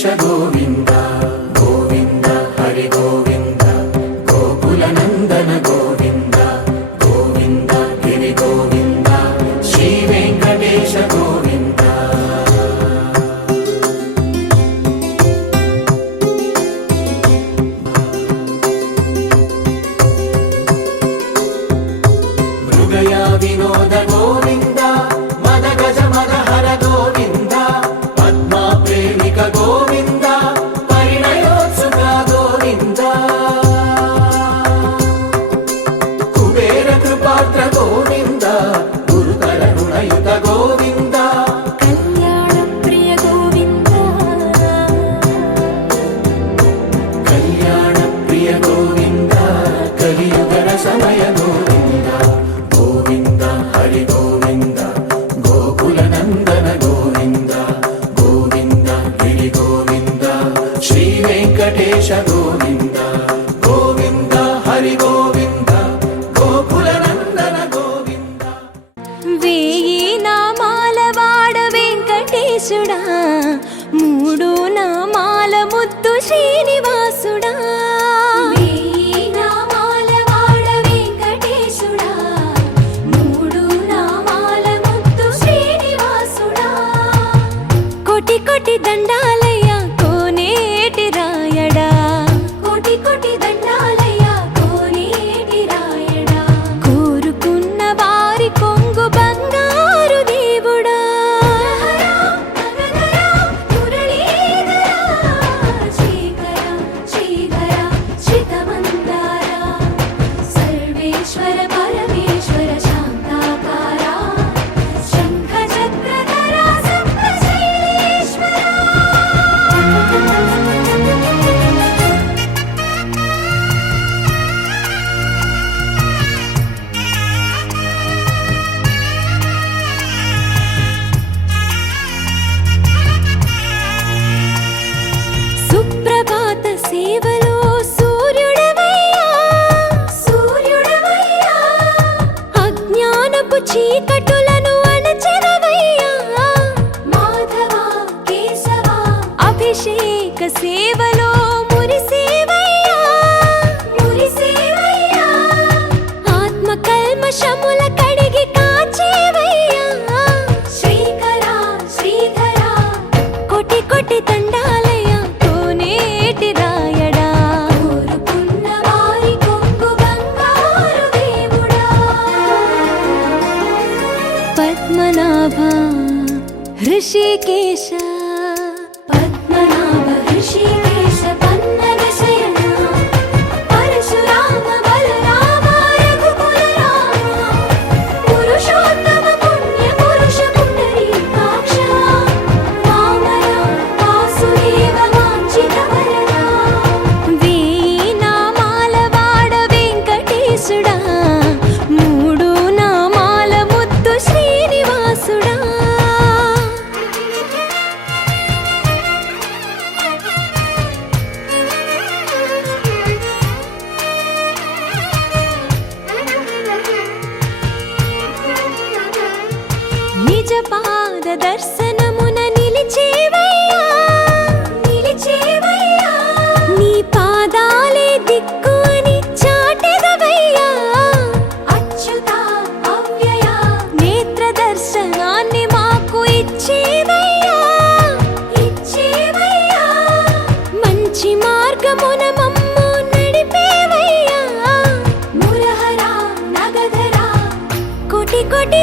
వెంకటేశ గోవింద గోవింద హరి గోవింద గోకుల నందన గోవింద గోవింద గిరి గోవింద శ్రీ వెంకటేశ గోవింద మృగయ వినోద గోవింద మద గజ మద హర గోవింద పద్మా ప్రేమిక గోవింద పరిణయోత్సుక గోవింద కుబేర కృపాత్ర గోవింద గురుతర రుణయుత గోవింద కళ్యాణ ప్రియ గోవింద కళ్యాణ ప్రియ గోవింద కలియుగ సమయ గోవింద గోవింద హరి గోవింద గోకుల నందన గోవింద గోవింద గిరి గోవింద శ్రీ వెంకటేశ గోవింద గోవింద హరి గోవింద గోకుల నందన గోవింద వేయి నామాల వాడ వెంకటేశుడా మూడు నామాల ముద్దు శ్రీనివాసుడా వేయి నామాల వాడ వెంకటేశుడా మూడు నామాల ముద్దు శ్రీనివాసుడా కోటి కోటి దండాలయ్య కోనేటి రాయడా కోటి కోటి దండాలయ్య కోనేటి రాయడా కోరుకున్న వారి కొంగు బంగారు దేవుడా సర్వేశ్వర పరమేశ్వర శాంతాకార శంఖ చక్రధర సప్తశైలేశ్వర సుప్రభాత సేవలో సూర్యుడవయ్యా సూర్యుడవయ్యా అజ్ఞానపు చీకటులను అణచెదవయ్యా మాధవ కేశవ అభిషేక సేవలో మురిసేవయ్యా మురిసేవయ్యా ఆత్మ కల్మషముల కడిగి కాచేవయ్యా శ్రీకర శ్రీధర కోటి కోటి దండాలయ కోనేటి రాయడా కోరుకున్న వారి కొంగు బంగారు దేవుడా పద్మనాభ హృషికేశ పద్మనాభ హృషికేశ పన్నగ శయన పరశురామ బలరామ రఘుకుల రామ పురుషోత్తమ పుణ్య పురుష పుండరీకాక్ష వామన వాసుదేవ వాంఛిత వరదా వేయి నామాల వాడ వెంకటేశుడా మూడు నామాల ముద్దు శ్రీనివాసుడా నిజ పాద దర్శనమున నిలిచేవయ్యా నిలిచేవయ్యా నీ పాదాలే దిక్కు అని చాటెదవయ్యా అచ్యుత అవ్యయ నేత్ర దర్శనాన్ని మాకు ఇచ్చేవయ్యా ఇచ్చేవయ్యా మంచి మార్గమున మమ్ము నడిపేవయ్యా మురహర నగధర కోటి కోటి